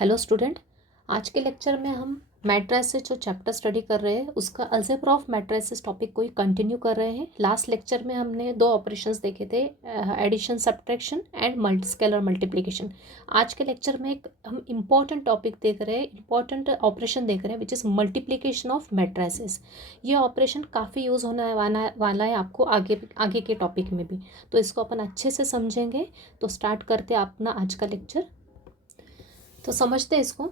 Hello student, आज के lecture में हम मैट्रिसेस जो चैप्टर स्टडी कर रहे हैं उसका अलजेब्रा ऑफ मैट्रिसेस टॉपिक को ही कंटिन्यू कर रहे हैं। लास्ट लेक्चर में हमने दो ऑपरेशंस देखे थे, एडिशन, सब्ट्रैक्शन एंड मल्टीस्केलर मल्टीप्लिकेशन। आज के लेक्चर में एक हम इम्पॉर्टेंट टॉपिक देख रहे हैं, इम्पॉर्टेंट ऑपरेशन देख रहे हैं which is multiplication of matrices. ये ऑपरेशन काफ़ी यूज़ होने वाला है आपको आगे के टॉपिक में भी, तो इसको अपन अच्छे से समझेंगे। तो स्टार्ट करते हैं अपना आज का लेक्चर। तो समझते हैं इसको,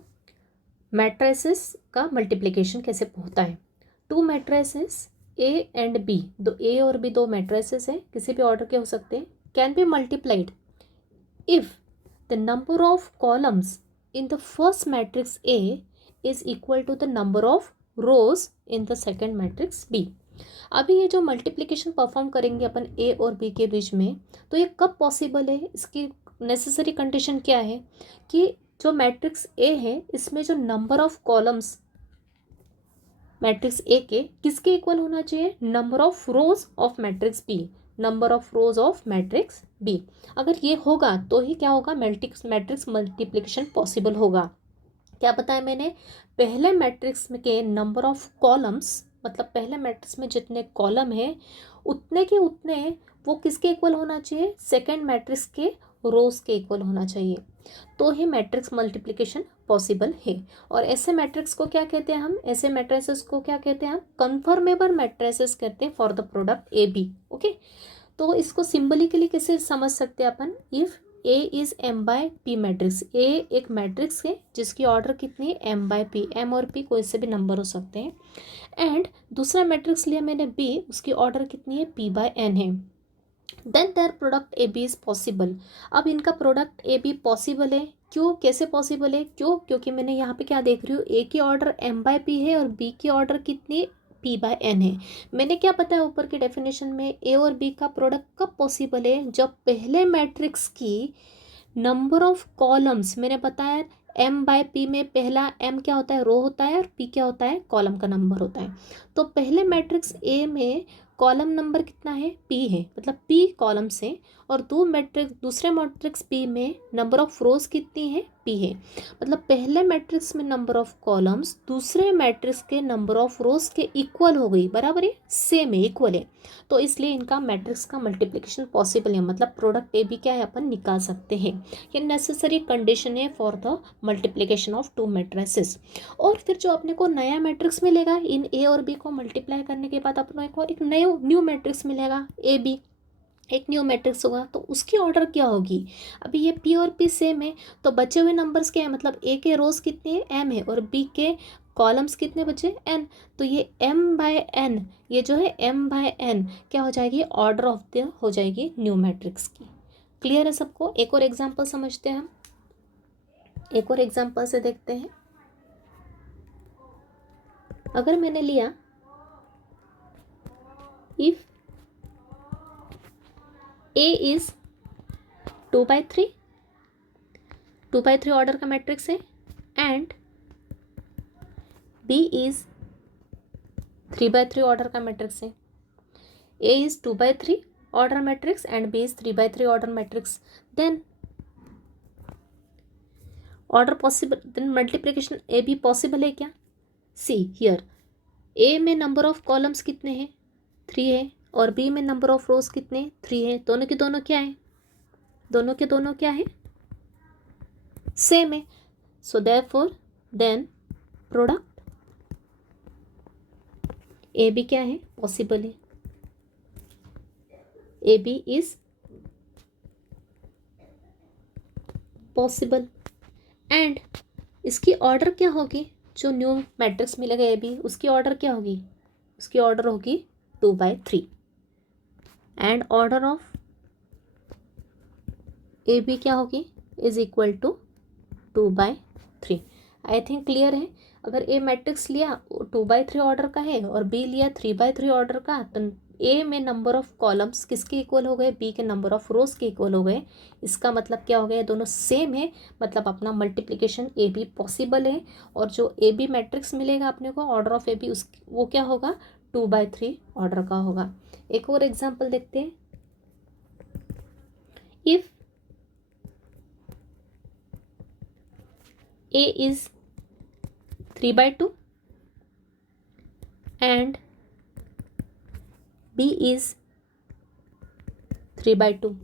मैट्रिसेस का मल्टीप्लिकेशन कैसे होता है। Two matrices A and B, दो ए और बी दो मैट्रिसेस हैं, किसी भी ऑर्डर के हो सकते हैं, can be multiplied if the number of columns in the first matrix A is equal to the number of rows in the second matrix B. अभी ये जो मल्टीप्लिकेशन परफॉर्म करेंगे अपन ए और बी के बीच में, तो ये कब पॉसिबल है, इसकी नेसेसरी कंडीशन क्या है कि जो मैट्रिक्स ए है इसमें जो number of columns matrix A के किसके इक्वल होना चाहिए, number of rows of matrix B, number of rows of matrix B. अगर ये होगा तो ही क्या होगा, मैट्रिक्स मल्टीप्लिकेशन पॉसिबल होगा। क्या बताया मैंने, पहले मैट्रिक्स में के नंबर ऑफ कॉलम्स, मतलब पहले मैट्रिक्स में जितने कॉलम है उतने के उतने वो किसके इक्वल होना चाहिए, सेकेंड मैट्रिक्स के रोज के इक्वल होना चाहिए, तो ही मैट्रिक्स मल्टीप्लिकेशन पॉसिबल है। और ऐसे मैट्रिक्स को क्या कहते हैं हम, ऐसे मैट्रिसेस को क्या कहते हैं हम, कन्फर्मेबल मैट्रिसेस कहते हैं for the product A B. Okay, तो इसको सिंबलिकली कैसे समझ सकते हैं अपन, if A is M by P matrix, A एक मैट्रिक्स है जिसकी ऑर्डर कितनी है, एम बाय पी, एम और पी कोई से भी नंबर हो सकते हैं, एंड दूसरा मैट्रिक्स लिया मैंने बी, उसकी ऑर्डर कितनी है, पी बाय एन है, then their product A B is possible. अब इनका प्रोडक्ट ए बी पॉसिबल है, क्यों, कैसे पॉसिबल है, क्यों, क्योंकि मैंने यहाँ पे क्या देख रही हूँ, ए की ऑर्डर एम बाय पी है और बी की ऑर्डर कितनी, पी बाय एन है। मैंने क्या बताया ऊपर के डेफिनेशन में, ए और बी का प्रोडक्ट कब पॉसिबल है, जब पहले मैट्रिक्स की नंबर ऑफ कॉलम्स, मैंने बताया एम बाय पी में पहला एम क्या होता है, रो होता है, और पी क्या होता है, कॉलम का नंबर होता है। तो पहले मैट्रिक्स ए में कॉलम नंबर कितना है, पी है, मतलब पी कॉलम्स है, और दूसरे मैट्रिक्स पी में नंबर ऑफ रोज कितनी है, पी है। मतलब पहले मैट्रिक्स में नंबर ऑफ कॉलम्स दूसरे मैट्रिक्स के नंबर ऑफ रोज के इक्वल हो गई, बराबर है, सेम है, इक्वल है, तो इसलिए इनका मैट्रिक्स का मल्टीप्लिकेशन पॉसिबल है, मतलब प्रोडक्ट ए बी क्या है अपन निकाल सकते हैं। ये नेसेसरी कंडीशन है for the multiplication of to matrices. और फिर जो अपने को नया मैट्रिक्स मिलेगा, इन ए और बी को मल्टीप्लाई करने के बाद अपने को एक न्यू मैट्रिक्स मिलेगा, ए बी एक न्यू मैट्रिक्स होगा, तो उसकी ऑर्डर क्या होगी। अभी ये पी और पी सेम है, तो बचे हुए नंबर्स क्या है, मतलब ए के रोज कितने हैं, एम है, और बी के कॉलम्स कितने बचे, एन, तो ये एम बाय एन, ये जो है एम बाय एन क्या हो जाएगी, ऑर्डर ऑफ द हो जाएगी न्यू मैट्रिक्स की। क्लियर है सबको। एक और एग्जाम्पल समझते हैं हम, एक और एग्जाम्पल से देखते हैं। अगर मैंने लिया इफ ए इज 2/3, 2/3 ऑर्डर का मैट्रिक्स है, एंड बी इज 3/3 ऑर्डर का मैट्रिक्स है। A is 2/3 order matrix and B is 3/3 order matrix, then order possible, then multiplication A B possible है क्या। सी हियर, ए में नंबर ऑफ कॉलम्स कितने हैं, 3 है, और बी में नंबर ऑफ रोज कितने, 3 है, दोनों के दोनों क्या है, दोनों के दोनों क्या है, सेम है, so therefore then product A B क्या है, पॉसिबल है, A B is possible, and इसकी ऑर्डर क्या होगी, जो न्यू मैट्रिक्स मिलेगा ए बी, उसकी ऑर्डर क्या होगी, उसकी ऑर्डर होगी 2/3, and order of A B क्या होगी, is equal to 2/3। I think clear है। अगर ए मैट्रिक्स लिया 2/3 ऑर्डर का है और बी लिया 3/3 ऑर्डर का, तो ए में नंबर ऑफ कॉलम्स किसके इक्वल हो गए, बी के नंबर ऑफ रोज के इक्वल हो गए। इसका मतलब क्या हो गया, दोनों सेम है, मतलब अपना मल्टीप्लिकेशन ए बी पॉसिबल है, और जो ए बी मैट्रिक्स मिलेगा अपने को ऑर्डर ऑफ ए बी, उस वो क्या होगा, 2/3 ऑर्डर का होगा। एक और एग्जाम्पल देखते हैं, if A is 3/2 and B is 3/2।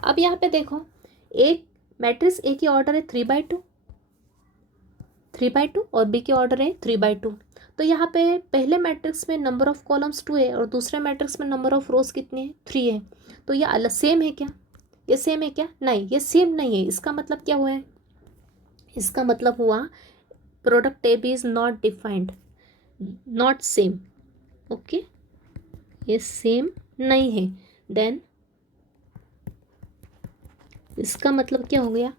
अब यहाँ पे देखो, एक मैट्रिक्स ए की ऑर्डर है 3/2 और बी की ऑर्डर है 3/2। तो यहाँ पे पहले मैट्रिक्स में नंबर ऑफ कॉलम्स 2 है और दूसरे मैट्रिक्स में नंबर ऑफ रोज कितने हैं 3 है। तो ये अलग सेम है क्या? ये सेम है क्या? नहीं, ये सेम नहीं है। इसका मतलब क्या हुआ है? इसका मतलब हुआ product A B is not defined, not same. Okay, ये सेम नहीं है। देन इसका मतलब क्या हो गया?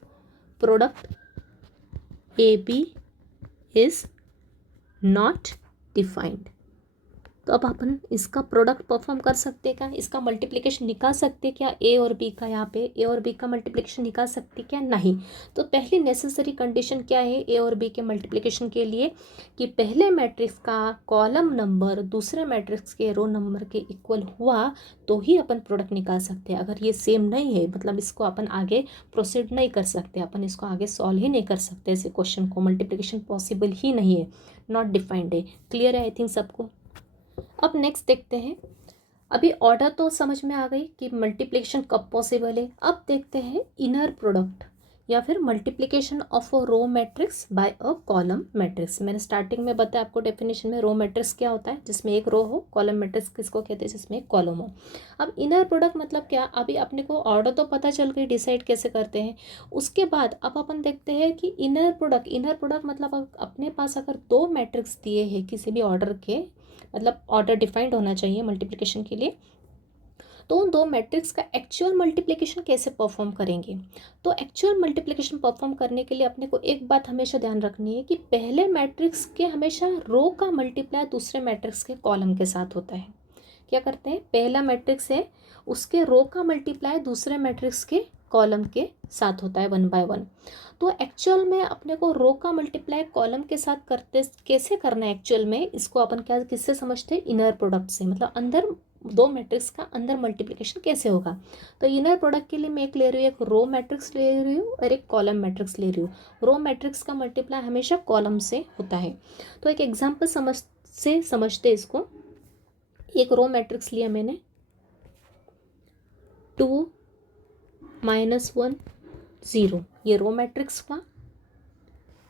Product A B is not defined. तो अब अपन इसका प्रोडक्ट परफॉर्म कर सकते हैं क्या? इसका मल्टीप्लिकेशन निकाल सकते हैं क्या? ए और बी का, यहाँ पे ए और बी का मल्टीप्लिकेशन निकाल सकते हैं क्या? नहीं। तो पहली नेसेसरी कंडीशन क्या है ए और बी के मल्टीप्लिकेशन के लिए? कि पहले मैट्रिक्स का कॉलम नंबर दूसरे मैट्रिक्स के रो नंबर के इक्वल हुआ तो ही अपन प्रोडक्ट निकाल सकते हैं। अगर ये सेम नहीं है, मतलब इसको अपन आगे प्रोसीड नहीं कर सकते, अपन इसको आगे सॉल्व ही नहीं कर सकते। ऐसे क्वेश्चन को मल्टीप्लिकेशन पॉसिबल ही नहीं है, नॉट डिफाइंड है। क्लियर है आई थिंक सबको? अब नेक्स्ट देखते हैं। अभी ऑर्डर तो समझ में आ गई कि मल्टीप्लिकेशन कब पॉसिबल है। अब देखते हैं इनर प्रोडक्ट या फिर multiplication of a row matrix by a column matrix. मैंने स्टार्टिंग में बताया आपको डेफिनेशन में, रो मैट्रिक्स क्या होता है? जिसमें एक रो हो। कॉलम मैट्रिक्स किसको कहते हैं? जिसमें एक कॉलम हो। अब इनर प्रोडक्ट मतलब क्या? अभी अपने को ऑर्डर तो पता चल गई, डिसाइड कैसे करते हैं। उसके बाद अब अपन देखते हैं कि इनर प्रोडक्ट मतलब अपने पास अगर दो मैट्रिक्स दिए हैं किसी भी ऑर्डर के, मतलब ऑर्डर डिफाइंड होना चाहिए मल्टीप्लिकेशन के लिए, तो उन दो मैट्रिक्स का एक्चुअल मल्टीप्लिकेशन कैसे परफॉर्म करेंगे? तो एक्चुअल मल्टीप्लिकेशन परफॉर्म करने के लिए अपने को एक बात हमेशा ध्यान रखनी है कि पहले मैट्रिक्स के हमेशा रो का मल्टीप्लाई दूसरे मैट्रिक्स के कॉलम के साथ होता है। क्या करते हैं? पहला मैट्रिक्स है, उसके रो का मल्टीप्लाई दूसरे मैट्रिक्स के कॉलम के साथ होता है 1 बाय 1। तो एक्चुअल में अपने को रो का मल्टीप्लाई कॉलम के साथ करते कैसे करना है एक्चुअल में, इसको अपन क्या किससे समझते हैं? इनर प्रोडक्ट से। मतलब अंदर दो मैट्रिक्स का अंदर मल्टीप्लिकेशन कैसे होगा। तो इनर प्रोडक्ट के लिए मैं एक ले रही हूँ, एक रो मैट्रिक्स ले रही हूँ और एक कॉलम मैट्रिक्स ले रही हूँ। रो मैट्रिक्स का मल्टीप्लाई हमेशा कॉलम से होता है। तो एक एग्जाम्पल समझते इसको। एक रो मैट्रिक्स लिया मैंने, 2 -1 0, ये रो मैट्रिक्स का,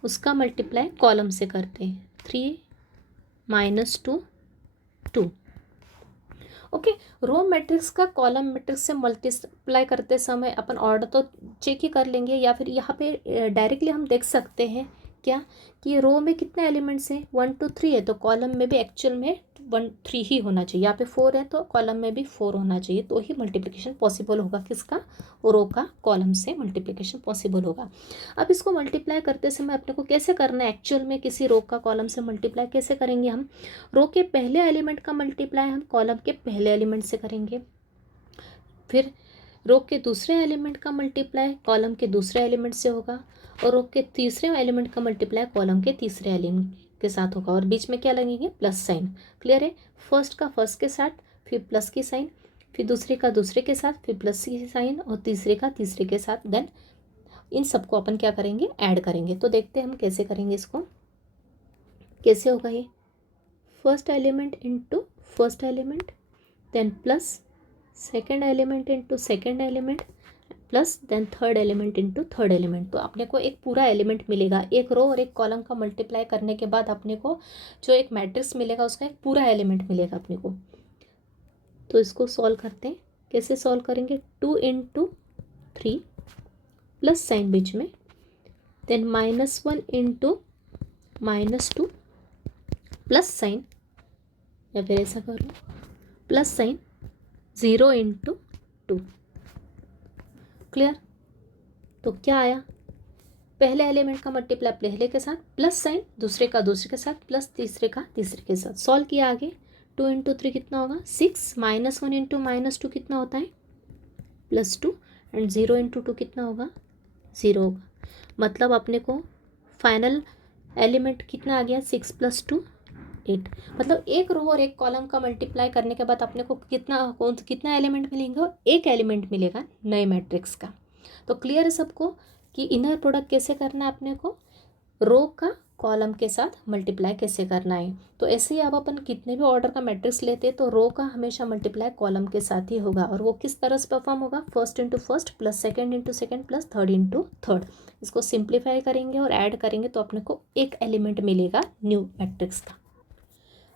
उसका मल्टीप्लाई कॉलम से करते हैं 3 -2 2। ओके, रो मैट्रिक्स का कॉलम मैट्रिक्स से मल्टीप्लाई करते समय अपन ऑर्डर तो चेक ही कर लेंगे, या फिर यहाँ पे डायरेक्टली हम देख सकते हैं क्या कि रो में कितने एलिमेंट्स हैं? 1 2 3 है, तो कॉलम में भी एक्चुअल में 1 3 ही होना चाहिए। यहाँ पे 4 है तो कॉलम में भी 4 होना चाहिए, तो ही मल्टीप्लिकेशन पॉसिबल होगा। किसका? रो का कॉलम से मल्टीप्लिकेशन पॉसिबल होगा। अब इसको मल्टीप्लाई करते समय अपने को कैसे करना है एक्चुअल में? किसी रो का कॉलम से मल्टीप्लाई कैसे करेंगे हम? रो के पहले एलिमेंट का मल्टीप्लाई हम कॉलम के पहले एलिमेंट से करेंगे, फिर रो के दूसरे एलिमेंट का मल्टीप्लाई कॉलम के दूसरे एलिमेंट से होगा, और रो के तीसरे एलिमेंट का मल्टीप्लाई कॉलम के तीसरे एलिमेंट के साथ होगा, और बीच में क्या लगेंगे? Plus sign. क्लियर है? फर्स्ट का फर्स्ट के साथ, फिर प्लस की साइन, फिर दूसरे का दूसरे के साथ, फिर प्लस की साइन, और तीसरे का तीसरे के साथ। देन इन सबको अपन क्या करेंगे? ऐड करेंगे। तो देखते हैं हम कैसे करेंगे इसको। कैसे होगा ये? First element into first element, then plus second element into second element, plus then third element into third element. तो अपने को एक पूरा एलिमेंट मिलेगा। एक रो और एक कॉलम का मल्टीप्लाई करने के बाद अपने को जो एक मैट्रिक्स मिलेगा उसका एक पूरा एलिमेंट मिलेगा अपने को। तो इसको सॉल्व करते हैं। कैसे सॉल्व करेंगे? 2 इंटू 3 प्लस साइन बीच में, देन -1 इंटू -2 प्लस साइन, या फिर ऐसा करो प्लस साइन 0 इंटू 2। क्लियर? तो क्या आया? पहले एलिमेंट का मल्टीप्लाई पहले के साथ, प्लस साइन दूसरे का दूसरे के साथ, प्लस तीसरे का तीसरे के साथ। सॉल्व किया आगे। 2 इंटू 3 कितना होगा? 6, -1 इंटू -2 कितना होता है? +2, एंड 0 इंटू 2 कितना होगा? 0 होगा। मतलब अपने को फाइनल एलिमेंट कितना आ गया? 6 + 2 8। मतलब एक रो और एक कॉलम का मल्टीप्लाई करने के बाद अपने को कितना एलिमेंट मिलेंगे? एक एलिमेंट मिलेगा नए मैट्रिक्स का। तो क्लियर है सबको कि इनर प्रोडक्ट कैसे करना है अपने को, रो का कॉलम के साथ मल्टीप्लाई कैसे करना है। तो ऐसे ही अब अपन कितने भी ऑर्डर का मैट्रिक्स लेते हैं तो रो का हमेशा मल्टीप्लाई कॉलम के साथ ही होगा, और वो किस तरह से परफॉर्म होगा, first into first plus second into second plus third into third. इसको सिंप्लीफाई करेंगे और ऐड करेंगे तो अपने को एक एलिमेंट मिलेगा न्यू मैट्रिक्स का।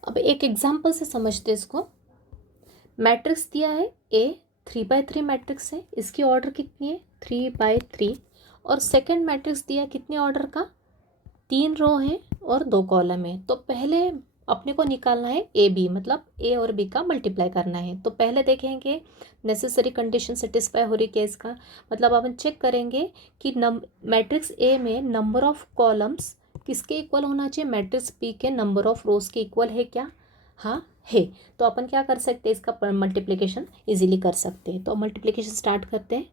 अब एक एग्जाम्पल से समझते इसको। मैट्रिक्स दिया है ए, 3x3 मैट्रिक्स है, इसकी ऑर्डर कितनी है 3x3, और सेकेंड मैट्रिक्स दिया कितने ऑर्डर का, 3 रो है और 2 कॉलम है। तो पहले अपने को निकालना है ए बी, मतलब ए और बी का मल्टीप्लाई करना है। तो पहले देखेंगे नेसेसरी कंडीशन सेटिस्फाई हो रही है इसका, मतलब अपन चेक करेंगे कि मैट्रिक्स ए में नंबर ऑफ कॉलम्स किसके इक्वल होना चाहिए, मैट्रिक्स बी के नंबर ऑफ रोज के इक्वल है क्या, हाँ है। तो अपन क्या कर सकते हैं, इसका मल्टीप्लिकेशन इजीली कर सकते हैं। तो मल्टीप्लिकेशन स्टार्ट करते हैं।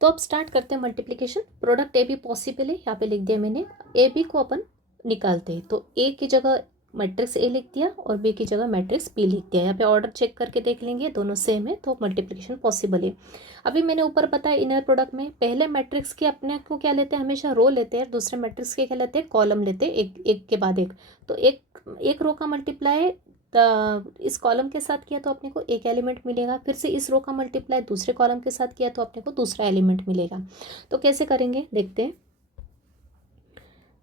तो अब स्टार्ट करते हैं multiplication. Product A B possible है, यहाँ पे लिख दिया मैंने। ए बी को अपन निकालते हैं, तो ए की जगह मैट्रिक्स ए लिख दिया और बी की जगह मैट्रिक्स बी लिख दिया। यहाँ पे ऑर्डर चेक करके देख लेंगे, दोनों सेम है तो मल्टीप्लिकेशन पॉसिबल है। अभी मैंने ऊपर बताया इनर प्रोडक्ट में पहले मैट्रिक्स के अपने को क्या लेते हैं, हमेशा रो लेते हैं, दूसरे मैट्रिक्स के क्या लेते हैं, कॉलम लेते हैं, एक एक के बाद एक। तो एक रो का मल्टीप्लाई इस कॉलम के साथ किया तो अपने को एक एलिमेंट मिलेगा, फिर से इस रो का मल्टीप्लाई दूसरे कॉलम के साथ किया तो अपने को दूसरा एलिमेंट मिलेगा। तो कैसे करेंगे देखते हैं।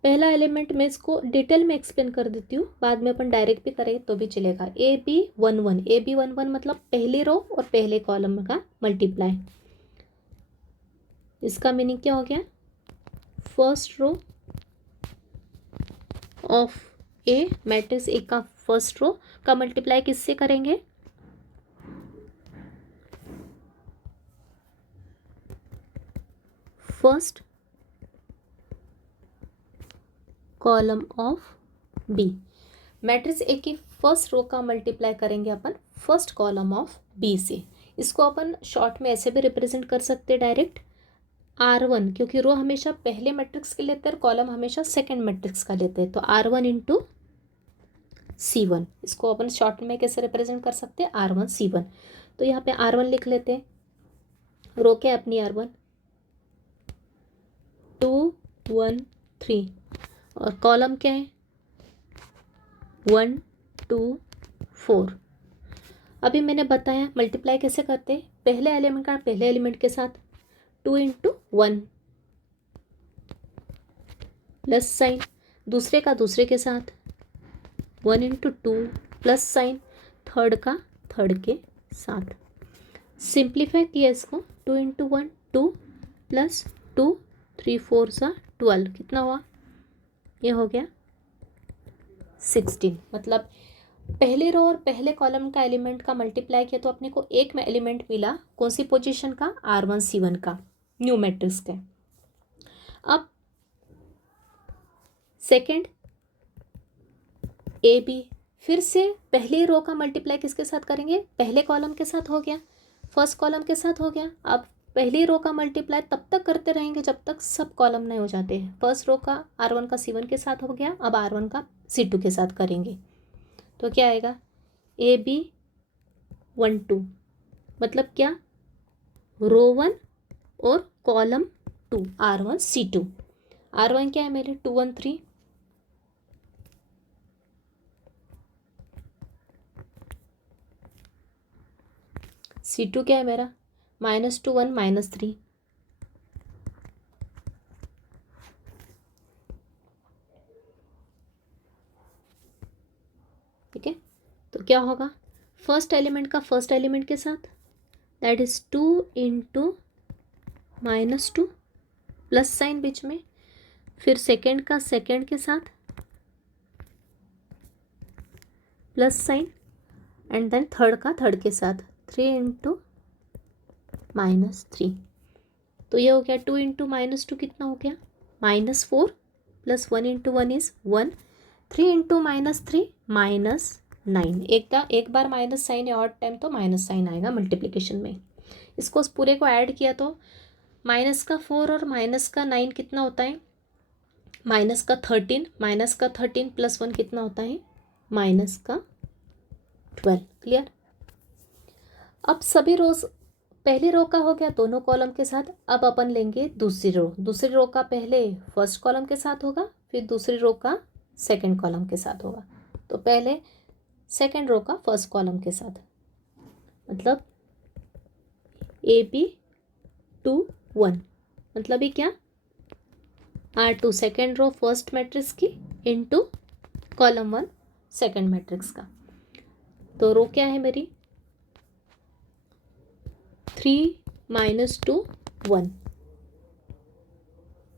पहला एलिमेंट मैं इसको डिटेल में एक्सप्लेन कर देती हूँ, बाद में अपन डायरेक्ट भी करेंगे तो भी चलेगा। ए बी 1 1, ए बी 1 1 मतलब पहले रो और पहले कॉलम का मल्टीप्लाई। इसका मीनिंग क्या हो गया, first row of A, matrix A का फर्स्ट रो का मल्टीप्लाई किससे करेंगे, first column of B. Matrix A की फर्स्ट रो का मल्टीप्लाई करेंगे अपन फर्स्ट कॉलम ऑफ बी से। इसको अपन शॉर्ट में ऐसे भी रिप्रेजेंट कर सकते हैं डायरेक्ट R1, क्योंकि रो हमेशा पहले मैट्रिक्स के लेते हैं, कॉलम हमेशा सेकंड मैट्रिक्स का लेते हैं। तो R1 इंटू C1, इसको अपन शॉर्ट में कैसे रिप्रेजेंट कर सकते हैं, R1 C1। तो यहाँ पे R1 लिख लेते हैं, रो क्या है अपनी R1 2 1 3, और कॉलम क्या है 1 2 4। अभी मैंने बताया मल्टीप्लाई कैसे करते हैं, पहले एलिमेंट का पहले एलिमेंट के साथ 2 इंटू 1 प्लस साइन, दूसरे का दूसरे के साथ 1 इंटू 2 प्लस साइन, थर्ड का थर्ड के साथ। सिंप्लीफाई किया इसको, 2 इंटू 1 2 प्लस 2 3 4 सा 12, कितना हुआ, ये हो गया 16। मतलब पहले रो और पहले कॉलम का एलिमेंट का मल्टीप्लाई किया तो अपने को एक में एलिमेंट मिला, कौन सी पोजीशन का, R1 C1 का, न्यू मैट्रिक्स का। अब सेकंड ए बी, फिर से पहले रो का मल्टीप्लाई किसके साथ करेंगे, पहले कॉलम के साथ हो गया, फर्स्ट कॉलम के साथ हो गया। अब पहली रो का मल्टीप्लाई तब तक करते रहेंगे जब तक सब कॉलम नहीं हो जाते हैं। फर्स्ट रो का R1 का C1 के साथ हो गया, अब R1 का C2 के साथ करेंगे तो क्या आएगा, ए बी 1 2, मतलब क्या, रो 1 और कॉलम 2 R1 C2। R1 क्या है मेरे 2 1 3, C2 क्या है मेरा -2 1 -3। ठीक है, तो क्या होगा, फर्स्ट एलिमेंट का फर्स्ट एलिमेंट के साथ that is 2 into -2 plus sign बीच में, फिर सेकेंड का सेकेंड के साथ plus sign, and then third का थर्ड के साथ 3 इंटू -3। तो ये हो गया 2 इंटू -2 कितना हो गया, -4 प्लस 1 इंटू 1 इज 1, 3 इंटू -3 -9। एक बार माइनस साइन है और टाइम तो माइनस साइन आएगा मल्टीप्लिकेशन में। इसको उस पूरे को ऐड किया तो -4 और -9 कितना होता है, -13 प्लस 1 कितना होता है, -12। क्लियर। अब सभी रोज पहली रो का हो गया दोनों कॉलम के साथ। अब अपन लेंगे दूसरी रो का पहले फर्स्ट कॉलम के साथ होगा, फिर दूसरी रो का सेकंड कॉलम के साथ होगा। तो पहले सेकंड रो का फर्स्ट कॉलम के साथ, मतलब AB2 1, मतलब ये क्या, R2 second row first matrix की इनटू कॉलम 1 सेकेंड मैट्रिक्स का। तो रो क्या है मेरी 3 - 2 1,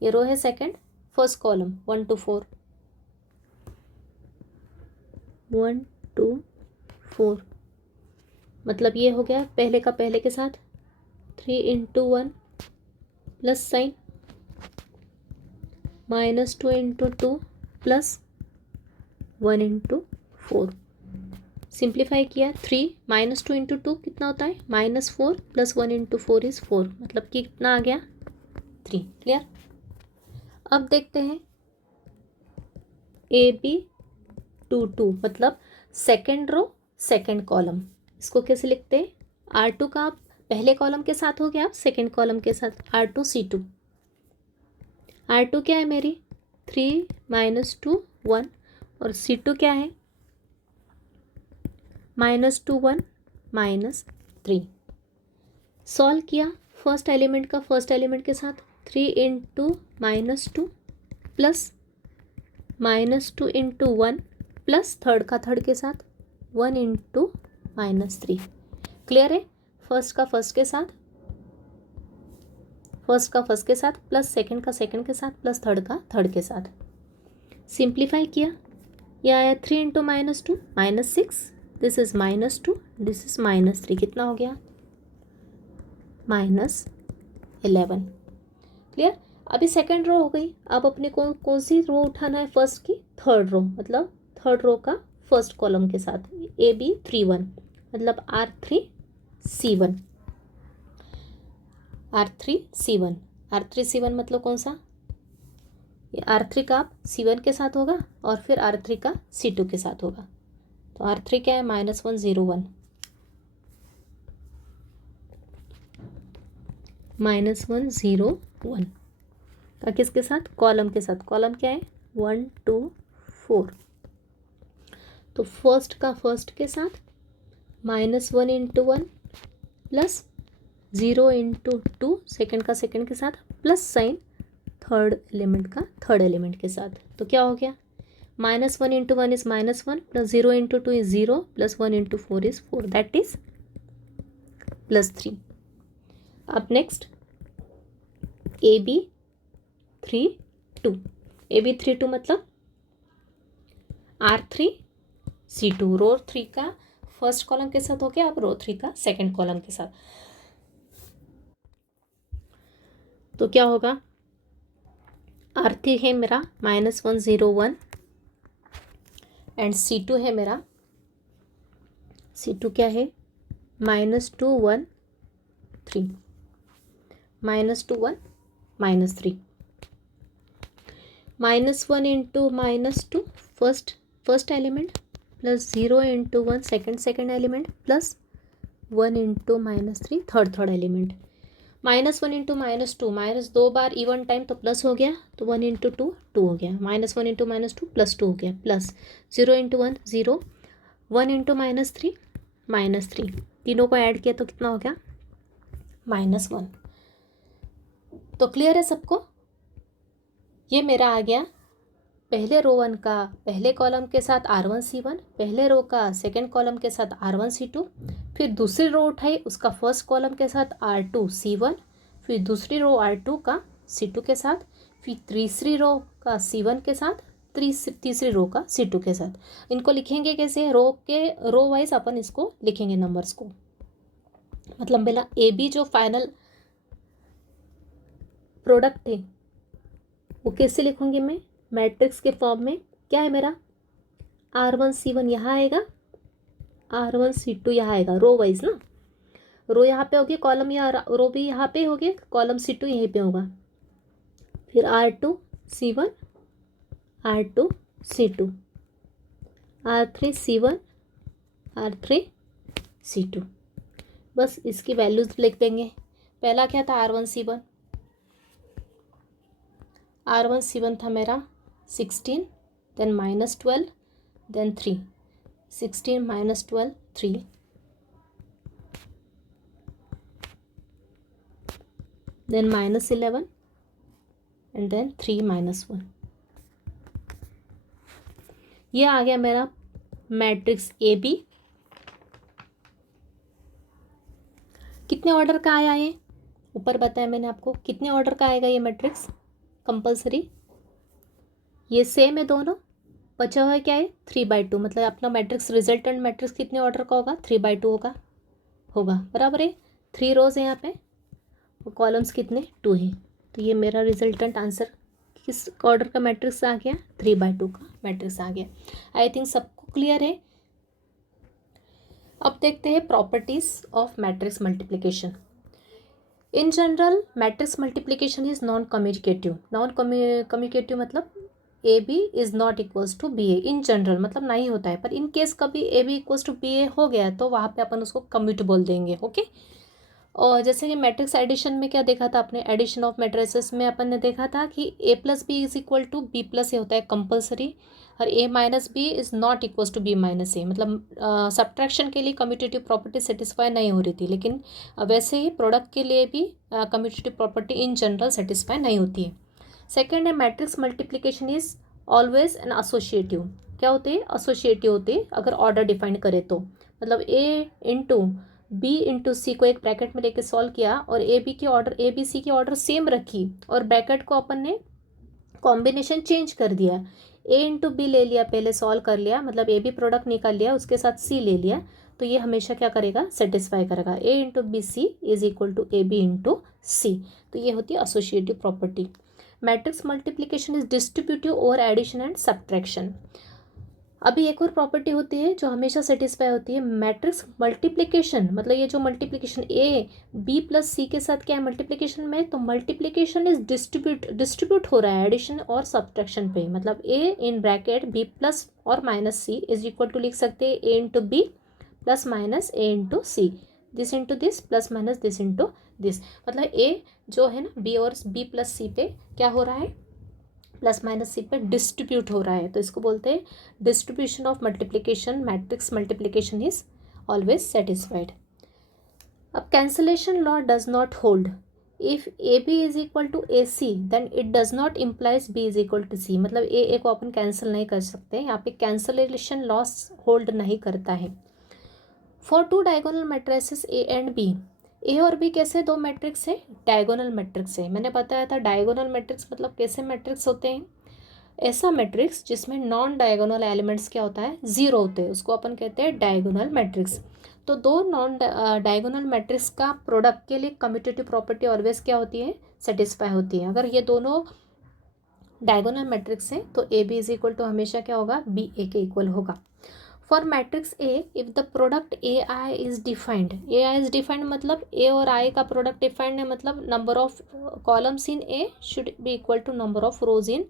ये रो है सेकेंड, फर्स्ट कॉलम 1 to 4 1 2 4, मतलब ये हो गया पहले का पहले के साथ 3 × 1 प्लस साइन -2 × 2 प्लस 1 × 4। सिंप्लीफाई किया 3 - 2 × 2 कितना होता है -4 प्लस 1 × 4 इज 4, मतलब कि कितना आ गया 3। क्लियर। अब देखते हैं AB2 मतलब सेकेंड रो सेकेंड कॉलम, इसको कैसे लिखते हैं, R2 का आप पहले कॉलम के साथ हो गया, आप सेकेंड कॉलम के साथ R2 C2। R2 क्या है मेरी 3 - 2 1 और C2 क्या है -2 1 -3। सॉल्व किया फर्स्ट एलिमेंट का फर्स्ट एलिमेंट के साथ 3 × -2 प्लस -2 × 1 प्लस थर्ड का थर्ड के साथ 1 × -3। क्लियर है। फर्स्ट का फर्स्ट के साथ प्लस सेकंड का सेकंड के साथ प्लस थर्ड का थर्ड के साथ। सिंप्लीफाई किया, यह आया 3 × -2 -6, दिस इज -2, दिस इज -3, कितना हो गया -11। क्लियर। अभी सेकंड रो हो गई। अब अपने को कौन सी रो उठाना है, फर्स्ट की थर्ड रो, मतलब थर्ड रो का फर्स्ट कॉलम के साथ AB31 मतलब R3C1 R3C1 मतलब कौन सा, ये R3 का C1 के साथ होगा और फिर R3 का C2 के साथ होगा। तो R3 क्या है -1 0 1 -1 0 1 का किसके साथ, कॉलम के साथ। कॉलम क्या है 1 2 4। तो फर्स्ट का फर्स्ट के साथ -1 × 1 प्लस 0 × 2 सेकंड का सेकंड के साथ प्लस साइन थर्ड एलिमेंट का थर्ड एलिमेंट के साथ। तो क्या हो गया -1 × 1 is -1 plus 0 × 2 is 0 plus 1 × 4 is 4, that is +3। अब नेक्स्ट AB32 मतलब R3C2 रो 3 का फर्स्ट कॉलम के साथ हो गया, अब रो 3 का सेकंड कॉलम के साथ। तो क्या होगा R3 है मेरा -1 0 1 एंड C2 है मेरा, C2 क्या है -2 1 3 -2 1 -3 -1 × -2 first element plus 0 × 1 second element plus 1 × -3 third element. -1 × -2 minus 2 बार इवन टाइम तो प्लस हो गया, तो 1 × 2 2 हो गया, -1 × -2 +2 हो गया, प्लस 0 × 1 0 1 × -3 -3, तीनों को ऐड किया तो कितना हो गया -1। तो क्लियर है सबको। ये मेरा आ गया पहले रो 1 का पहले कॉलम के साथ R1C1, पहले रो का सेकंड कॉलम के साथ R1C2, फिर दूसरी रो उठाई उसका फर्स्ट कॉलम के साथ R2C1, फिर दूसरी रो R2 का C2 के साथ, फिर तीसरी रो का C1 के साथ, तीसरी रो का C2 के साथ। इनको लिखेंगे कैसे, रो वाइज अपन इसको लिखेंगे नंबर्स को। मतलब मेरा AB जो फाइनल प्रोडक्ट है वो कैसे लिखूंगी मैं, मैट्रिक्स के फॉर्म में। क्या है मेरा R1C1 यहाँ आएगा, R1C2 यहाँ आएगा, रो वाइज ना, रो यहाँ पे होगी, कॉलम यहाँ, रो भी यहाँ पे होगी, कॉलम C2 यहीं पे होगा। फिर R2C1 R2C2 R3C1 R3C2, बस इसकी वैल्यूज लिख देंगे। पहला क्या था, R1C1, R1C1 था मेरा 16, then -12, then 3, 16 - 12 3, then -11 and then 3 - 1। ये आ गया मेरा मैट्रिक्स ए बी। कितने ऑर्डर का आया ये, ऊपर बताया मैंने आपको, कितने ऑर्डर का आएगा ये मैट्रिक्स कंपलसरी। ये सेम है दोनों, बचा हुआ है क्या है 3/2, मतलब अपना मैट्रिक्स रिजल्टेंट मैट्रिक्स कितने ऑर्डर का होगा 3/2 होगा बराबर है। 3 रोज है यहाँ पे और कॉलम्स कितने 2 हैं। तो ये मेरा रिजल्टेंट आंसर किस ऑर्डर का मैट्रिक्स आ गया 3/2 का मैट्रिक्स आ गया। आई थिंक सबको क्लियर है। अब देखते हैं properties of matrix multiplication. In general matrix multiplication is non communicative. Non communicative मतलब A B is not equals to B A. In general मतलब नहीं होता है, पर इन केस कभी A B equals to B A हो गया तो वहाँ पे अपन उसको कम्यूट बोल देंगे। ओके। और जैसे कि मैट्रिक्स एडिशन में क्या देखा था अपने, एडिशन ऑफ मैट्रिसेस में अपन ने देखा था कि A plus B is equal to B plus A होता है कंपलसरी, और A minus B is not equals to B minus A. मतलब सब्ट्रैक्शन के लिए कम्यूटेटिव प्रॉपर्टी सेटिस्फाई नहीं हो रही थी, लेकिन वैसे ही प्रोडक्ट के लिए भी commutative property in general satisfy नहीं होती है। सेकेंड है matrix multiplication is always an associative. क्या होती है, एसोसिएटिव होती है अगर ऑर्डर डिफाइन करे तो। मतलब ए इंटू बी इंटू सी को एक ब्रैकेट में लेके सॉल्व किया और ए बी की ऑर्डर, ए बी सी की ऑर्डर सेम रखी और ब्रैकेट को अपन ने कॉम्बिनेशन चेंज कर दिया। ए इंटू बी ले लिया, पहले सॉल्व कर लिया, मतलब ए बी प्रोडक्ट निकाल लिया, उसके साथ सी ले लिया, तो ये हमेशा क्या करेगा सेटिस्फाई करेगा। A into B C is equal to A B into C. तो ये होती है associative property. Matrix multiplication is distributive over addition and subtraction. अभी एक और प्रॉपर्टी होती है जो हमेशा सेटिस्फाई होती है, मैट्रिक्स मल्टीप्लिकेशन। मतलब ये जो मल्टीप्लिकेशन ए बी प्लस सी के साथ क्या है मल्टीप्लिकेशन में, तो मल्टीप्लिकेशन इज डिस्ट्रीब्यूट हो रहा है एडिशन और सब्ट्रैक्शन पे। मतलब A in bracket B plus और minus C is equal to लिख सकते हैं A into B plus minus A into C, this into this plus minus this into this. मतलब ए जो है ना बी और बी प्लस सी पे क्या हो रहा है, प्लस माइनस सी पे डिस्ट्रीब्यूट हो रहा है, तो इसको बोलते हैं distribution of multiplication. Matrix multiplication is always satisfied. अब cancellation law does not hold if A B is equal to A C then it does not implies B is equal to C. मतलब A को अपन cancel नहीं कर सकते, यहाँ पे cancellation loss hold नहीं करता है। For two diagonal matrices A and B, A और बी कैसे दो मैट्रिक्स है, डायगोनल मैट्रिक्स है। मैंने बताया था डायगोनल मैट्रिक्स मतलब कैसे मैट्रिक्स होते हैं, ऐसा मैट्रिक्स जिसमें नॉन डायगोनल एलिमेंट्स क्या होता है जीरो होते हैं, उसको अपन कहते हैं डायगोनल मैट्रिक्स। तो दो नॉन डायगोनल मैट्रिक्स का प्रोडक्ट के लिए कम्यूटेटिव प्रॉपर्टी ऑलवेज क्या होती है सेटिस्फाई होती है। अगर ये दोनों डायगोनल मैट्रिक्स हैं तो A B is equal to हमेशा क्या होगा बी ए के इक्वल होगा। For matrix A if the product A I is defined, A I is defined मतलब ए और आई का प्रोडक्ट डिफाइंड है, मतलब number of columns in A should be equal to number of rows in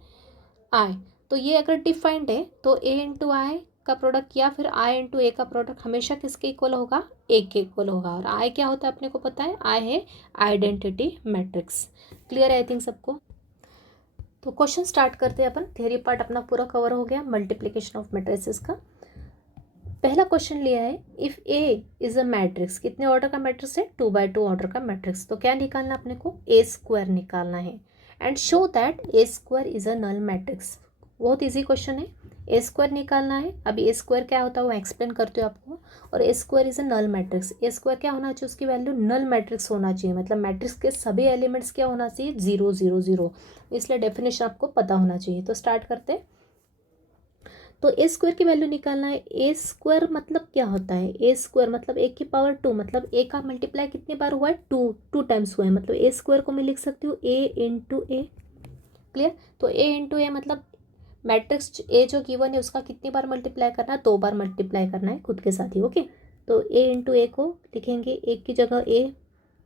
I. तो ये अगर defined है तो ए इंटू आई का प्रोडक्ट या फिर आई इंटू ए का प्रोडक्ट हमेशा किसके इक्वल होगा ए के इक्वल होगा। और आई क्या होता है अपने को पता है, आई है आइडेंटिटी मैट्रिक्स। क्लियर है आई थिंक सबको। तो क्वेश्चन स्टार्ट करते हैं अपन, थ्योरी पार्ट अपना पूरा कवर हो गया मल्टीप्लिकेशन ऑफ मैट्रिसेस का। पहला क्वेश्चन लिया है if A is a matrix, कितने ऑर्डर का मैट्रिक्स है 2/2 ऑर्डर का मैट्रिक्स। तो क्या निकालना अपने को ए स्क्वायर निकालना है and show that A square is a null matrix. बहुत इजी क्वेश्चन है, ए स्क्वायर निकालना है। अभी ए स्क्वायर क्या होता है वो एक्सप्लेन करते हो आपको। और A square is a null matrix, A square क्या होना चाहिए उसकी वैल्यू नल मैट्रिक्स होना चाहिए, मतलब मैट्रिक्स के सभी एलिमेंट्स क्या होना चाहिए 0 0 0, इसलिए डेफिनेशन आपको पता होना चाहिए। तो स्टार्ट करते हैं। तो ए स्क्वायर की वैल्यू निकालना है। ए स्क्वायर मतलब क्या होता है, ए स्क्वायर मतलब ए की पावर 2, मतलब ए का मल्टीप्लाई कितनी बार हुआ है 2 टाइम्स हुआ है, मतलब ए स्क्वायर को मैं लिख सकती हूँ ए इंटू ए। क्लियर। तो ए इंटू ए मतलब मैट्रिक्स ए जो गिवन है उसका कितनी बार मल्टीप्लाई करना है 2 बार मल्टीप्लाई करना है खुद के साथ ही। ओके। तो ए इंटू ए को लिखेंगे, एक की जगह ए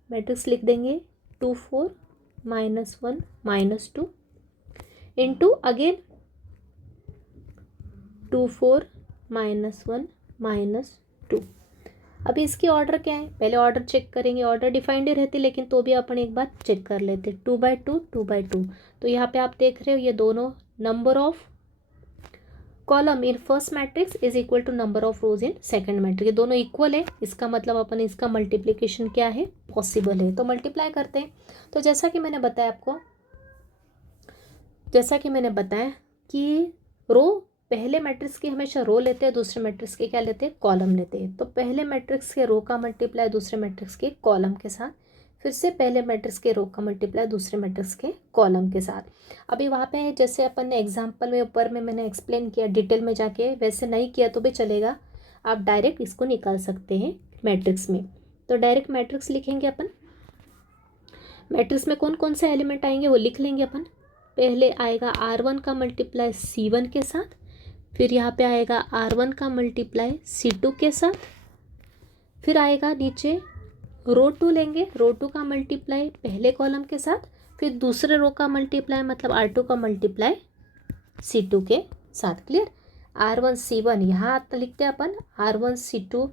मैट्रिक्स लिख देंगे 2 4 -1 -2 इंटू अगेन 2 4 -1 -2। अभी इसकी ऑर्डर क्या है, पहले ऑर्डर चेक करेंगे, ऑर्डर डिफाइंड ही रहती लेकिन तो भी अपन एक बार चेक कर लेते, 2/2 2/2। तो यहाँ पे आप देख रहे हो ये दोनों number of column in first matrix is equal to number of rows in second matrix, ये दोनों इक्वल है, इसका मतलब अपन इसका मल्टीप्लिकेशन क्या है, पॉसिबल है। तो मल्टीप्लाई करते हैं। तो जैसा कि मैंने बताया आपको, जैसा कि मैंने बताया कि रो पहले मैट्रिक्स की हमेशा रो लेते हैं, दूसरे मैट्रिक्स के क्या लेते हैं, कॉलम लेते हैं। तो पहले मैट्रिक्स के रो का मल्टीप्लाई दूसरे मैट्रिक्स के कॉलम के साथ, फिर से पहले मैट्रिक्स के रो का मल्टीप्लाई दूसरे मैट्रिक्स के कॉलम के साथ। अभी वहाँ पे जैसे अपन ने एग्जाम्पल में ऊपर में मैंने एक्सप्लेन किया डिटेल में जाके, वैसे नहीं किया तो भी चलेगा, आप डायरेक्ट इसको निकाल सकते हैं मैट्रिक्स में। तो डायरेक्ट मैट्रिक्स लिखेंगे अपन, मैट्रिक्स में कौन कौन से एलिमेंट आएंगे वो लिख लेंगे अपन। पहले आएगा R1 का मल्टीप्लाई C1 के साथ, फिर यहाँ पे आएगा R1 का मल्टीप्लाई C2 के साथ, फिर आएगा नीचे रो 2 लेंगे, रो 2 का मल्टीप्लाई पहले कॉलम के साथ, फिर दूसरे रो का मल्टीप्लाई मतलब R2 का मल्टीप्लाई C2 के साथ। क्लियर। R1 C1 यहाँ लिखते हैं अपन, R1 C2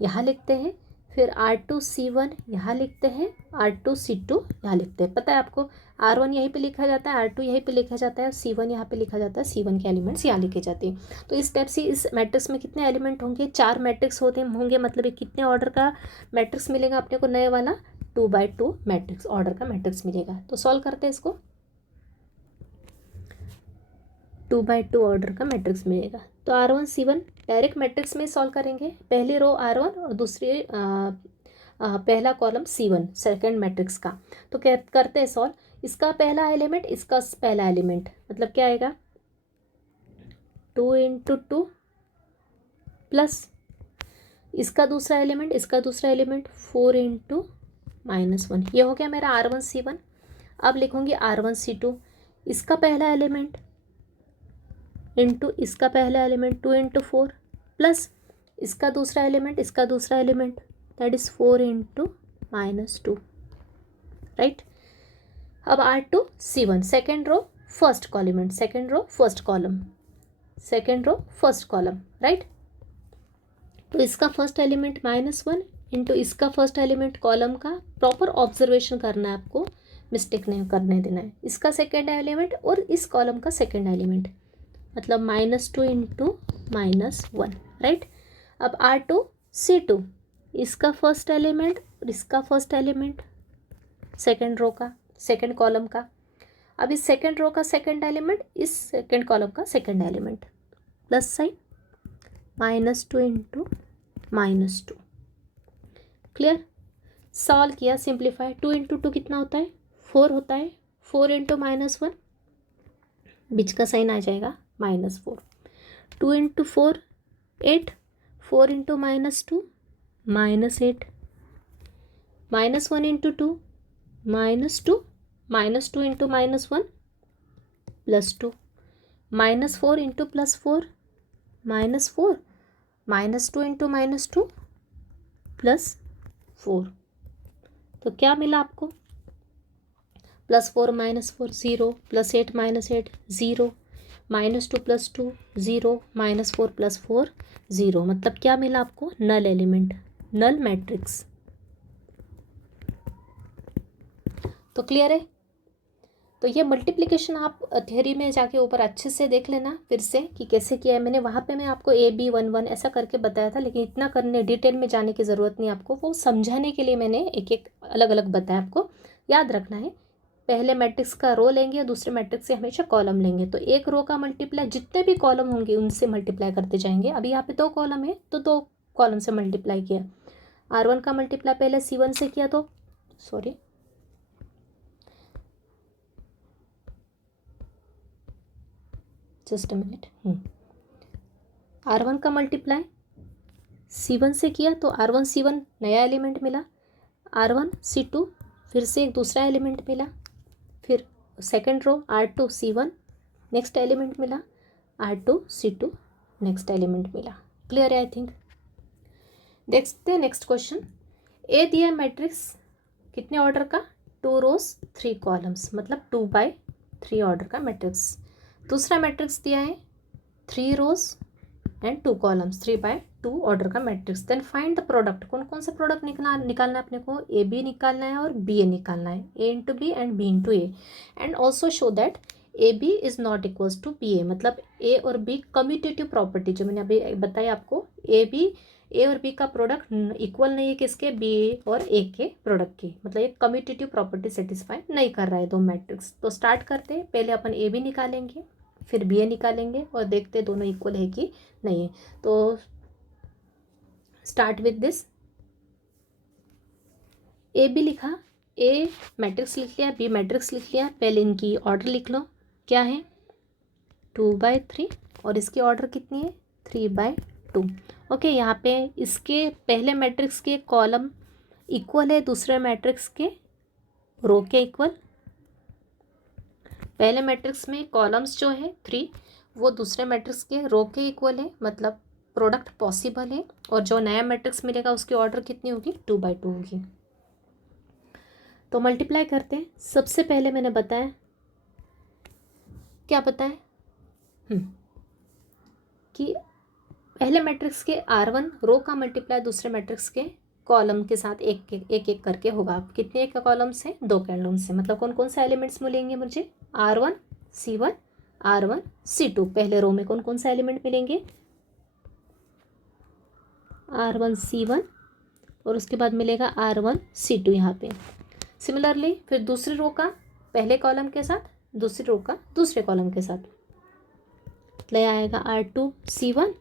यहाँ लिखते हैं, फिर R2 C1 यहाँ लिखते हैं, R2 C2 यहाँ लिखते हैं। पता है आपको, R1 यहीं पे लिखा जाता है, R2 यहीं पे लिखा जाता है, C1 यहाँ पे लिखा जाता है, C1 के एलिमेंट्स यहाँ लिखे जाते हैं। तो इस टाइप से इस मैट्रिक्स में कितने एलिमेंट होंगे, 4 मैट्रिक्स होंगे, मतलब ये कितने ऑर्डर का मैट्रिक्स मिलेगा अपने को, नए वाला 2/2 मैट्रिक्स ऑर्डर का मैट्रिक्स मिलेगा। तो सॉल्व करते हैं इसको, 2/2 ऑर्डर का मैट्रिक्स मिलेगा। तो R1 C1 डायरेक्ट मैट्रिक्स में सॉल्व करेंगे, पहली रो R1 और दूसरी पहला कॉलम C1 सेकंड मैट्रिक्स का। तो क्या करते हैं सॉल्व, इसका पहला एलिमेंट इसका पहला एलिमेंट मतलब क्या आएगा, 2 × 2 प्लस इसका दूसरा एलिमेंट 4 × -1। ये हो गया मेरा R1 C1। अब लिखूंगी R1 C2, इसका पहला एलिमेंट इंटू इसका पहला एलिमेंट 2 × 4 प्लस इसका दूसरा एलिमेंट दैट इज 4 × -2, राइट। अब R2 C1 second row first column, first column, right. तो इसका फर्स्ट एलिमेंट -1 इंटू इसका फर्स्ट एलिमेंट कॉलम का, प्रॉपर ऑब्जर्वेशन करना है आपको, मिस्टेक नहीं करने देना है। इसका सेकेंड एलिमेंट और इस कॉलम का सेकेंड एलिमेंट मतलब -2 × -1, राइट। अब R2 C2 इसका फर्स्ट एलिमेंट और इसका फर्स्ट एलिमेंट सेकेंड रो का, सेकेंड कॉलम का। अब इस सेकेंड रो का सेकेंड एलिमेंट, इस सेकेंड कॉलम का second element, plus sign -2 × -2। Clear. Solve किया, सिंप्लीफाई, 2 × 2 कितना होता है, 4 होता है, 4 × -1 बीच का साइन आ जाएगा -4, 2 × 4 8, 4 × -2 -8, -1 × 2 -2, -2 × -1 +2, -4 × +4 -4, -2 × -2 +4। तो क्या मिला आपको, +4 -4 0, +8 -8 0, -2 + 2 0, -4 + 4 0। मतलब क्या मिला आपको, नल एलिमेंट, नल मैट्रिक्स। तो क्लियर है। तो ये मल्टीप्लिकेशन आप थ्योरी में जाके ऊपर अच्छे से देख लेना फिर से कि कैसे किया है मैंने। वहाँ पे मैं आपको AB 1 1 ऐसा करके बताया था, लेकिन इतना करने डिटेल में जाने की ज़रूरत नहीं आपको, वो समझाने के लिए मैंने एक एक अलग अलग बताया। आपको याद रखना है, पहले मैट्रिक्स का रो लेंगे, दूसरे मैट्रिक्स से हमेशा कॉलम लेंगे। तो एक रो का मल्टीप्लाई जितने भी कॉलम होंगे उनसे मल्टीप्लाई करते जाएंगे। अभी यहाँ पे 2 कॉलम है तो 2 कॉलम से मल्टीप्लाई किया। R1 का मल्टीप्लाई पहले C1 से किया, तो sorry just a minute, R1 का मल्टीप्लाई C1 से किया तो R1 C1 नया एलिमेंट मिला, R1 C2 फिर से एक दूसरा एलिमेंट मिला, फिर second row R2 C1 next element मिला, R2 C2 नेक्स्ट एलिमेंट मिला। क्लियर है आई थिंक। देखते हैं नेक्स्ट क्वेश्चन। ए दिया मैट्रिक्स कितने ऑर्डर का, 2 रोज 3 कॉलम्स मतलब 2/3 ऑर्डर का मैट्रिक्स। दूसरा मैट्रिक्स दिया है 3 रोज एंड 2 कॉलम्स, 3/2 ऑर्डर का matrix. Then find the product, कौन कौन सा प्रोडक्ट निकालना है अपने को, ए बी निकालना है और बी ए निकालना है, A into B and B into A. And also show that A B is not equals to B A, मतलब ए और बी कम्यूटेटिव प्रॉपर्टी जो मैंने अभी बताई आपको, ए और बी का प्रोडक्ट इक्वल नहीं है किसके, बी और ए के प्रोडक्ट की, मतलब ये कम्यूटेटिव प्रॉपर्टी सेटिस्फाई नहीं कर रहा है दो मैट्रिक्स। तो स्टार्ट करते हैं, पहले अपन ए बी निकालेंगे फिर बी ए निकालेंगे और देखते दोनों इक्वल है कि नहीं है। तो start with this, A B लिखा, ए मैट्रिक्स लिख लिया, बी मैट्रिक्स लिख लिया। पहले इनकी ऑर्डर लिख लो, क्या है 2/3 और इसकी ऑर्डर कितनी है 3/2। ओके, यहाँ पे इसके पहले मैट्रिक्स के कॉलम इक्वल है दूसरे मैट्रिक्स के रो के इक्वल। पहले मैट्रिक्स में कॉलम्स जो है 3 वो दूसरे मैट्रिक्स के रो के इक्वल है, मतलब प्रोडक्ट पॉसिबल है। और जो नया मैट्रिक्स मिलेगा उसकी ऑर्डर कितनी होगी 2/2 होगी। तो मल्टीप्लाई करते हैं। सबसे पहले मैंने बताया, क्या बताया कि पहले मैट्रिक्स के R1 रो का मल्टीप्लाई दूसरे मैट्रिक्स के कॉलम के साथ एक एक करके होगा। कितने का कॉलम्स है, 2 कॉलम्स से, मतलब कौन कौन से एलिमेंट्स मिलेंगे मुझे, R1 C1 R1 C2। पहले रो में कौन कौन सा एलिमेंट मिलेंगे, R1 C1 और उसके बाद मिलेगा R1 C2 यहाँ पे। सिमिलरली फिर दूसरी रो का पहले कॉलम के साथ, दूसरी रो का दूसरे कॉलम के साथ ले आएगा R2 C1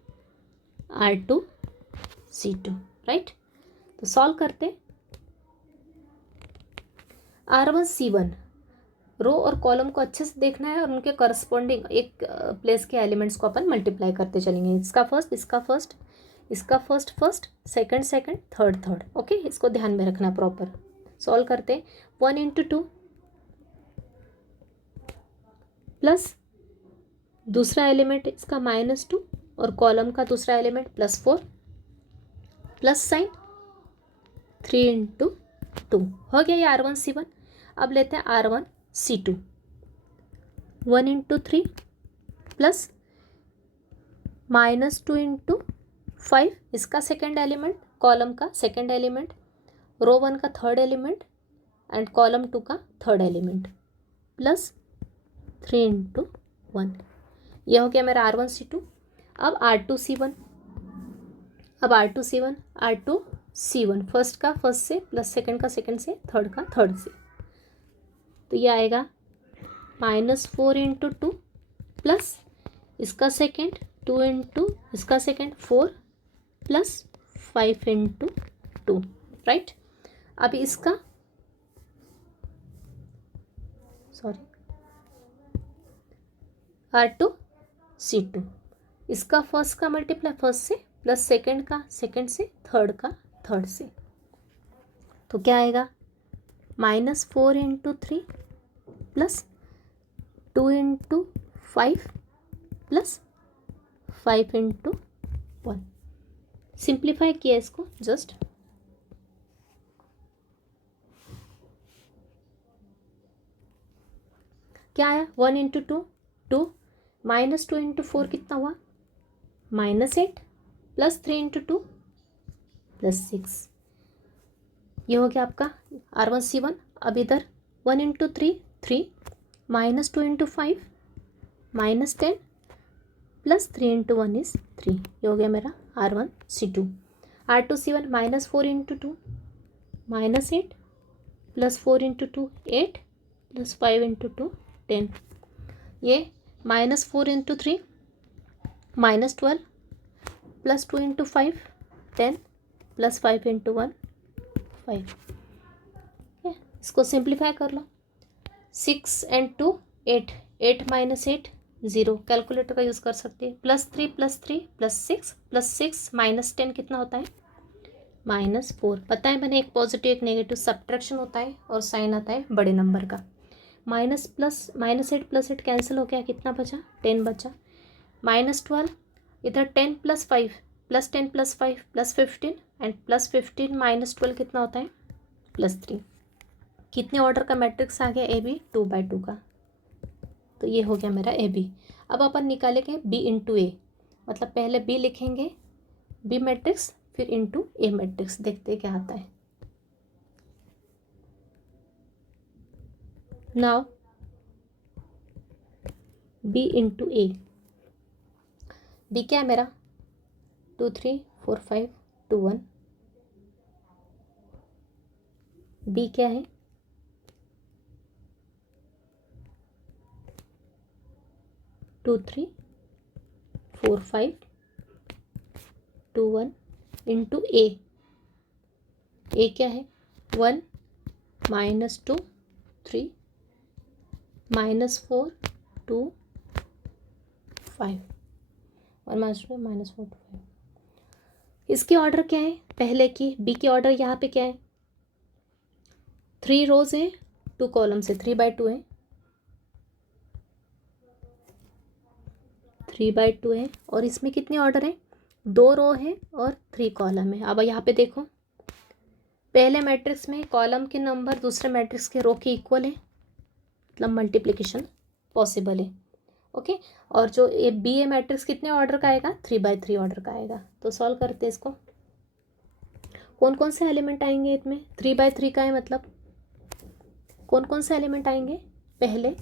R2 C2, right. तो सॉल्व करते, R1 C1 रो और कॉलम को अच्छे से देखना है और उनके करस्पॉन्डिंग एक प्लेस के एलिमेंट्स को अपन मल्टीप्लाई करते चलेंगे। इसका फर्स्ट, इसका फर्स्ट, इसका first first, second second, third third. Okay, इसको ध्यान में रखना प्रॉपर। सॉल्व करते, 1 इंटू 2 प्लस दूसरा एलिमेंट इसका -2 और कॉलम का दूसरा एलिमेंट +4 प्लस साइन 3 इंटू 2 हो गया ये R1 C1। अब लेते हैं R1 C2, 1 into 3 plus -2 into 5 इसका सेकेंड एलिमेंट, कॉलम का सेकेंड एलिमेंट, रो 1 का थर्ड एलिमेंट एंड कॉलम 2 का थर्ड एलिमेंट, प्लस 3 इंटू 1। यह हो गया मेरा R1 C2। अब R2 C1, अब R2 C1, R2 C1 first का फर्स्ट से प्लस सेकंड का सेकंड से, थर्ड का थर्ड से। तो ये आएगा -4 इंटू 2 प्लस इसका सेकेंड 2 इंटू इसका सेकेंड 4 प्लस 5 इंटू 2, राइट। अभी इसका सॉरी R2 C2, इसका फर्स्ट का मल्टीप्लाई फर्स्ट से प्लस सेकंड का सेकंड से, थर्ड का थर्ड से। तो क्या आएगा -4 into 3 plus 2 into 5 plus 5 into 1। Simplify किया इसको जस्ट, क्या आया 1 इंटू 2 2, -2 इंटू 4 कितना हुआ -8 प्लस 3 इंटू 2 +6। ये हो गया आपका R1 C1। अब इधर 1 into 3 3, -2 into 5 -10 plus 3 into 1 is 3। ये हो गया मेरा R1 C2। R2 C1 -4 into 2 -8 plus 4 into 2 8 plus 5 into 2 10। ये -4 into 3 -12 plus 2 into 5 10 plus 5 into 1 5। इसको सिंप्लीफाई कर लो, 6 एंड 2 8, 8 - 8 0, कैलकुलेटर का यूज़ कर सकते हैं। +3 +3 +6 +6 -10 कितना होता है -4। पता है मैंने, एक पॉजिटिव एक नेगेटिव सब्ट्रैक्शन होता है और साइन आता है बड़े नंबर का। -8 + 8 कैंसिल हो गया, कितना बचा 10 बचा। -12 इधर 10 + 5 +10 + 5 +15 एंड +15 -12 कितना होता है +3। कितने ऑर्डर का मैट्रिक्स आ गया ए बी 2/2 का। तो ये हो गया मेरा ए बी। अब अपन निकालेंगे बी इंटू ए। मतलब पहले बी लिखेंगे, बी मैट्रिक्स, फिर इनटू ए मैट्रिक्स, देखते हैं क्या आता है। नाउ बी इंटू ए, बी क्या है मेरा 2 3 4 5 2 1, बी क्या है 2 3 4 5 2 1 इंटू ए क्या है 1 -2 3 -4 2 5 और -4 -4 2 5। इसकी ऑर्डर क्या है पहले की, बी की ऑर्डर यहाँ पे क्या है 3 रोज है 2 कॉलम से, 3/2 है, 3/2 है। और इसमें कितने ऑर्डर है 2 रो है और 3 कॉलम है। अब यहाँ पे देखो पहले मैट्रिक्स में कॉलम के नंबर दूसरे मैट्रिक्स के रो के इक्वल है, मतलब मल्टीप्लिकेशन पॉसिबल है। ओके, और जो ए बी ए मैट्रिक्स कितने ऑर्डर का आएगा 3/3 ऑर्डर का आएगा। तो सॉल्व करते हैं इसको, कौन कौन से एलिमेंट आएंगे इसमें 3/3 का है, मतलब कौन कौन से एलिमेंट आएंगे, पहले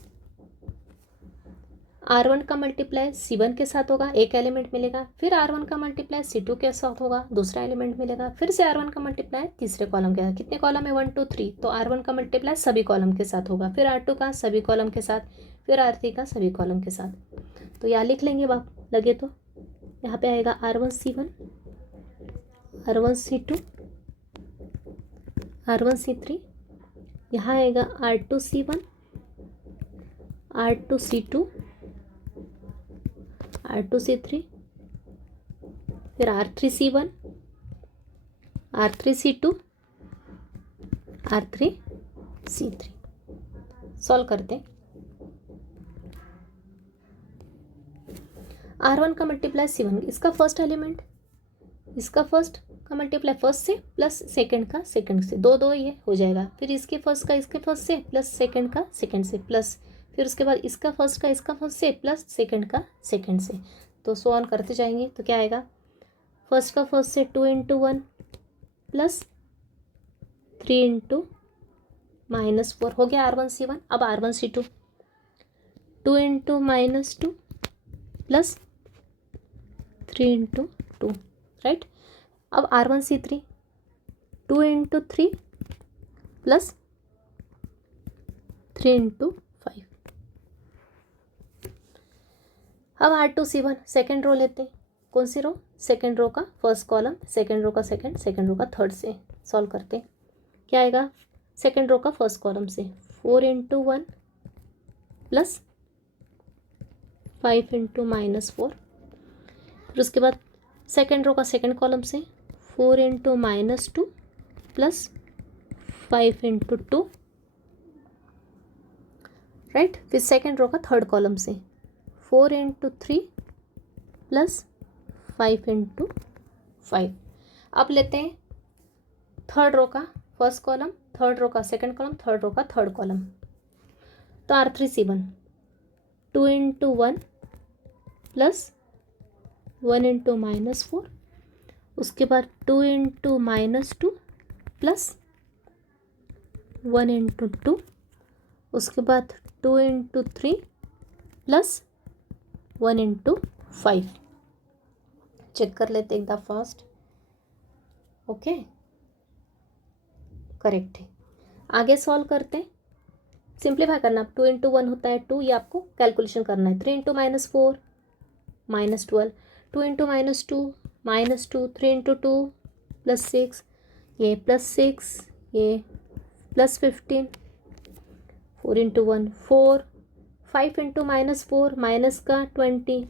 R1 का मल्टीप्लाई C1 के साथ होगा, एक एलिमेंट मिलेगा, फिर R1 का मल्टीप्लाई C2 के साथ होगा, दूसरा एलिमेंट मिलेगा, फिर से R1 का मल्टीप्लाई तीसरे कॉलम के साथ, कितने कॉलम है 1 2 3, तो R1 का मल्टीप्लाई सभी कॉलम के साथ होगा, फिर R2 का सभी कॉलम के साथ, फिर R3 का सभी कॉलम के साथ। तो यहाँ लिख लेंगे आप लगे तो, यहाँ पे आएगा R1 C1, R1 C2, R1 C3, यहाँ आएगा R2 C1, R2 C2, R2 C3, फिर R3 C1, R3 C2, R3 C3। Solve करते, R1 का मल्टीप्लाई C1, इसका फर्स्ट एलिमेंट, इसका फर्स्ट का मल्टीप्लाई फर्स्ट से प्लस सेकंड का सेकंड से, 2 2 ये हो जाएगा, फिर इसके फर्स्ट का इसके फर्स्ट से प्लस सेकंड का सेकंड से प्लस, फिर उसके बाद इसका फर्स्ट का इसका फर्स्ट से प्लस सेकंड का सेकंड से। तो सो ऑन करते जाएंगे तो क्या आएगा, फर्स्ट का फर्स्ट से 2 × 1 प्लस 3 × -4 हो गया R1 C1। अब R1 C2 2 × -2 प्लस 3 × 2, राइट। अब R1 C3 2 × 3 प्लस 3 × 5। अब R2 C1 सेकेंड रो लेते हैं, कौन सी रो, सेकेंड रो का फर्स्ट कॉलम, सेकेंड रो का सेकेंड, सेकेंड रो का थर्ड से सॉल्व करते हैं। क्या आएगा सेकेंड रो का फर्स्ट कॉलम से 4 × 1 प्लस 5 × -4, फिर उसके बाद सेकेंड रो का सेकेंड कॉलम से 4 × -2 प्लस 5 × 2, राइट। फिर सेकेंड रो का थर्ड कॉलम से 4 × 3 प्लस 5 × 5। अब लेते हैं थर्ड रो का फर्स्ट कॉलम, थर्ड रो का सेकंड कॉलम, थर्ड रो का थर्ड कॉलम। तो R3 C1 2 × 1 प्लस 1 × -4, उसके बाद 2 × -2 प्लस 1 × 2, उसके बाद 2 × 3 प्लस 1 × 5। चेक कर लेते एक दफ़ा फास्ट, ओके करेक्ट है। आगे सॉल्व करते हैं, सिंप्लीफाई करना, 2 × 1 होता है 2, ये आपको कैलकुलेशन करना है। 3 × -4 -12, 2 × -2 -2, 3 × 2 +6, ये +6, ये +15, 4 × 1 4, 5 × -4 माइनस का 20,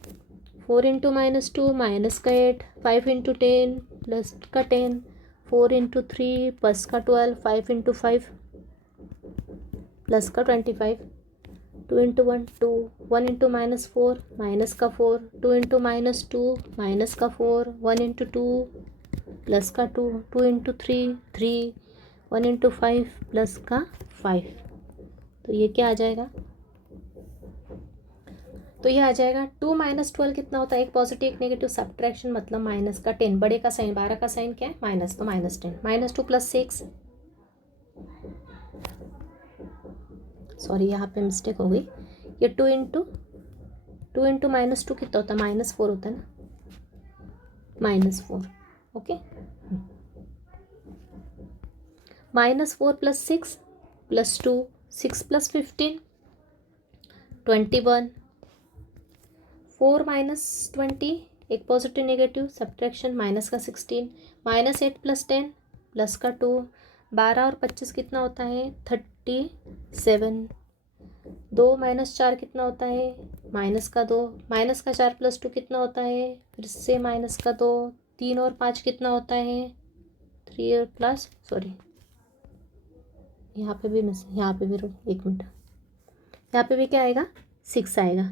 4 × -2 माइनस का 8, 5 × 10 प्लस का 10, 4 × 3 प्लस का 12, 5 × 5 प्लस का 25, 2 × 1 2, 1 × -4 माइनस का 4, 2 × -2 माइनस का 4, 1 × 2 प्लस का 2, 2 × 3 3, 1 × 5 प्लस का 5। तो ये क्या आ जाएगा, तो ये आ जाएगा 2 माइनस 12 कितना होता है, एक पॉजिटिव एक नेगेटिव, सब्ट्रैक्शन मतलब माइनस का 10, बड़े का साइन 12 का साइन क्या है माइनस, तो माइनस 10, -2 + 6, सॉरी यहाँ पे मिस्टेक हो गई, ये 2 इंटू -2 कितना होता है -4 होता है ना, -4, ओके। -4 + 6 + 2, 6 + 15 21, 4 - 20, एक पॉजिटिव नेगेटिव, सब्ट्रैक्शन माइनस का 16, -8 + 10 प्लस का 2, 12 और 25 कितना होता है 37, 2 - 4 कितना होता है माइनस का 2, -4 + 2 कितना होता है फिर से माइनस का 2, 3 और 5 कितना होता है 3 और प्लस, सॉरी यहाँ पे भी मिस, यहाँ पे भी एक मिनट, यहाँ पे भी क्या आएगा 6 आएगा,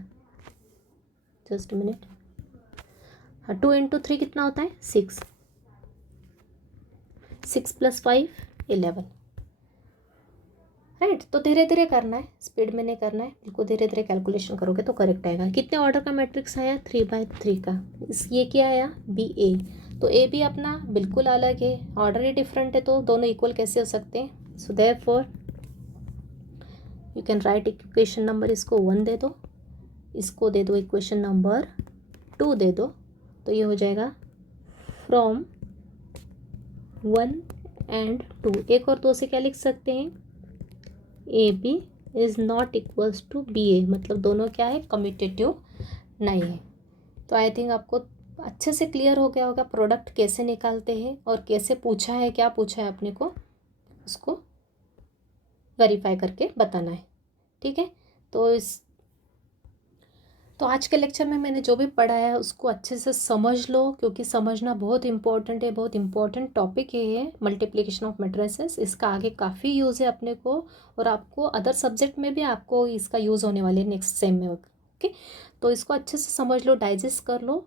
जस्ट मिनट। हाँ 2 × 3 कितना होता है 6, 6 + 5 11, राइट। तो धीरे धीरे करना है, स्पीड में नहीं करना है, बिल्कुल धीरे धीरे कैलकुलेशन करोगे तो करेक्ट आएगा। कितने ऑर्डर का मैट्रिक्स आया 3/3 का, ये क्या आया BA, तो ए भी अपना बिल्कुल अलग है, ऑर्डर ही डिफरेंट है, तो दोनों इक्वल कैसे हो सकते हैं। So therefore you can write equation number, इसको 1 दे दो, इसको दे दो इक्वेशन नंबर 2 दे दो, तो ये हो जाएगा फ्रॉम 1 and 2, एक और 2 से क्या लिख सकते हैं AB is not equals to BA, मतलब दोनों क्या है कम्यूटेटिव नहीं है। तो आई थिंक आपको अच्छे से क्लियर हो गया होगा प्रोडक्ट कैसे निकालते हैं और कैसे पूछा है, क्या पूछा है अपने को, उसको वेरीफाई करके बताना है, ठीक है। तो आज के लेक्चर में मैंने जो भी पढ़ा है उसको अच्छे से समझ लो, क्योंकि समझना बहुत इंपॉर्टेंट है, बहुत इंपॉर्टेंट टॉपिक है मल्टीप्लिकेशन ऑफ मैट्रिसेस। इसका आगे काफ़ी यूज़ है अपने को, और आपको अदर सब्जेक्ट में भी आपको इसका यूज़ होने वाले नेक्स्ट सेम में, ओके। तो इसको अच्छे से समझ लो, डाइजेस्ट कर लो।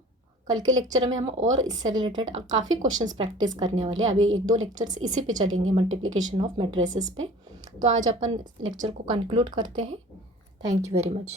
कल के लेक्चर में हम और इससे रिलेटेड काफ़ी क्वेश्चंस प्रैक्टिस करने वाले हैं। अभी 1-2 लेक्चर्स इसी पे चलेंगे, मल्टीप्लिकेशन ऑफ मैट्रिसेस पे। तो आज अपन लेक्चर को कंक्लूड करते हैं। Thank you very much.